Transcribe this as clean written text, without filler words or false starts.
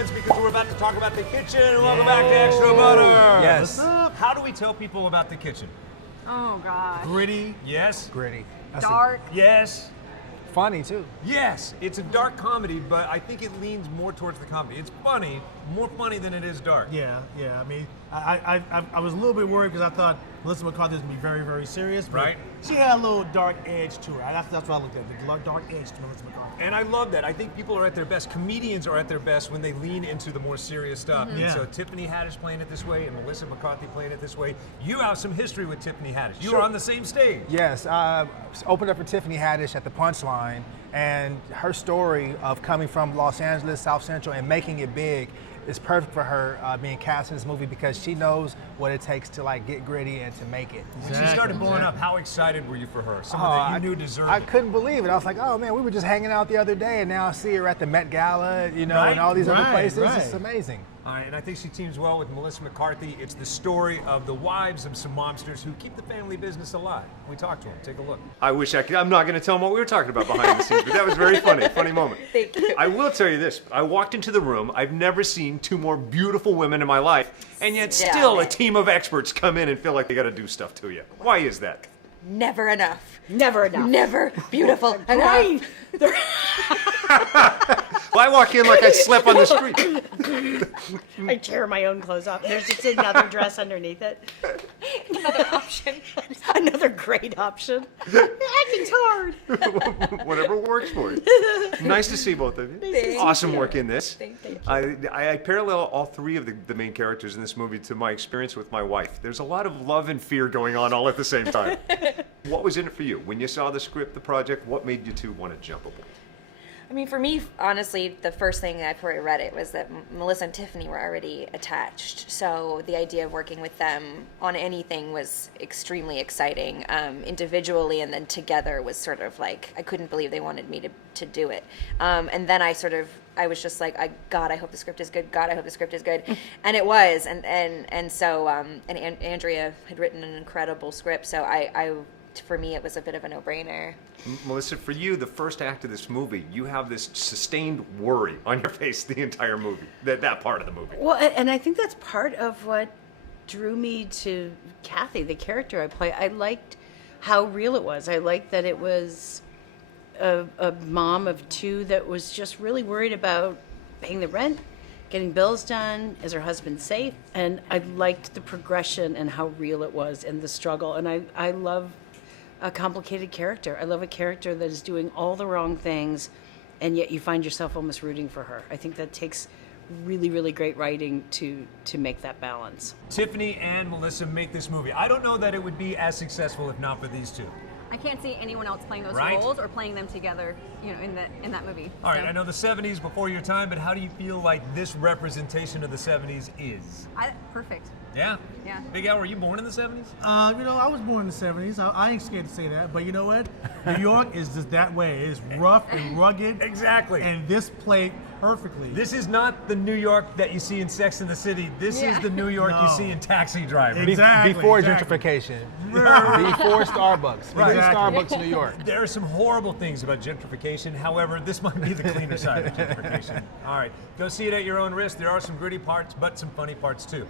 comments because we're about to talk about the kitchen. Welcome back to Extra Butter. Yes. What's up? How do we tell people about the kitchen? Oh, God. Gritty, yes. Gritty. Dark. Yes. Funny too. Yes, it's a dark comedy, but I think it leans more towards the comedy. It's funny, more funny than it is dark. Yeah. I mean, I was a little bit worried because I thought Melissa McCarthy was going to be very, very serious. But Right. she had a little dark edge to her. That's what I looked at, the dark edge to Melissa McCarthy. And I love that. I think people are at their best. Comedians are at their best when they lean into the more serious stuff. And Yeah. so Tiffany Haddish playing it this way and Melissa McCarthy playing it this way. You have some history with Tiffany Haddish. You Sure. were on the same stage. Yes, opened up for Tiffany Haddish at the Punchline, and her story of coming from Los Angeles, South Central, and making it big is perfect for her being cast in this movie because she knows what it takes to like get gritty and to make it. When she started blowing up, how excited were you for her? Someone that you knew deserved I it. couldn't believe it. I was like, oh man, we were just hanging out the other day, and now I see her at the Met Gala, you know, Right, and all these other right, places. right. It's amazing. All right, and I think she teams well with Melissa McCarthy. It's the story of the wives of some mobsters who keep the family business alive. We talked to them. Take a look. I wish I could. I'm not going to tell them what we were talking about behind the scenes, but that was very funny. Funny moment. Thank you. I will tell you this. I walked into the room. I've never seen two more beautiful women in my life, and yet Stop still a it. team of experts come in and feel like they got to do stuff to you. Why is that? Never enough. Never enough. Never beautiful enough. Well, I walk in like I slept on the street. I tear my own clothes off. There's just another dress underneath it. Another option. Another great option. Acting's hard. Whatever works for you. Nice to see both of you. Thank Awesome you. work in this. Thank you. I parallel all three of the main characters in this movie to my experience with my wife. There's a lot of love and fear going on all at the same time. What was in it for you? When you saw the script, the project, what made you two want to jump aboard? I mean, for me, honestly, the first thing before I read it was that Melissa and Tiffany were already attached. So the idea of working with them on anything was extremely exciting. Individually and then together was sort of like, I couldn't believe they wanted me to do it. And then I was just like, God, I hope the script is good. God, I hope the script is good. And it was. And so Andrea had written an incredible script. So for me, it was a bit of a no-brainer. Melissa, for you, the first act of this movie, you have this sustained worry on your face the entire movie, that part of the movie. Well, and I think that's part of what drew me to Kathy, the character I play. I liked how real it was. I liked that it was a mom of two that was just really worried about paying the rent, getting bills done, is her husband safe? And I liked the progression and how real it was and the struggle. And I love a complicated character. I love a character that is doing all the wrong things, and yet you find yourself almost rooting for her. I think that takes really, really great writing to make that balance. Tiffany and Melissa make this movie. I don't know that it would be as successful if not for these two. I can't see anyone else playing those Right. roles or playing them together, you know, in that movie. All right, So, I know the 70s before your time, but how do you feel like this representation of the 70s is? perfect. Yeah? Yeah. Big Al, were you born in the 70s? You know, I was born in the 70s. I ain't scared to say that. But you know what? New York is just that way. It's rough and rugged. Exactly. And this played perfectly. This is not the New York that you see in Sex and the City. This is the New York you No. see in Taxi Driver. Exactly. Before exactly. gentrification. Before Starbucks. Right. Before Starbucks, New York. There are some horrible things about gentrification. However, this might be the cleaner side of gentrification. All right, go see it at your own risk. There are some gritty parts, but some funny parts too.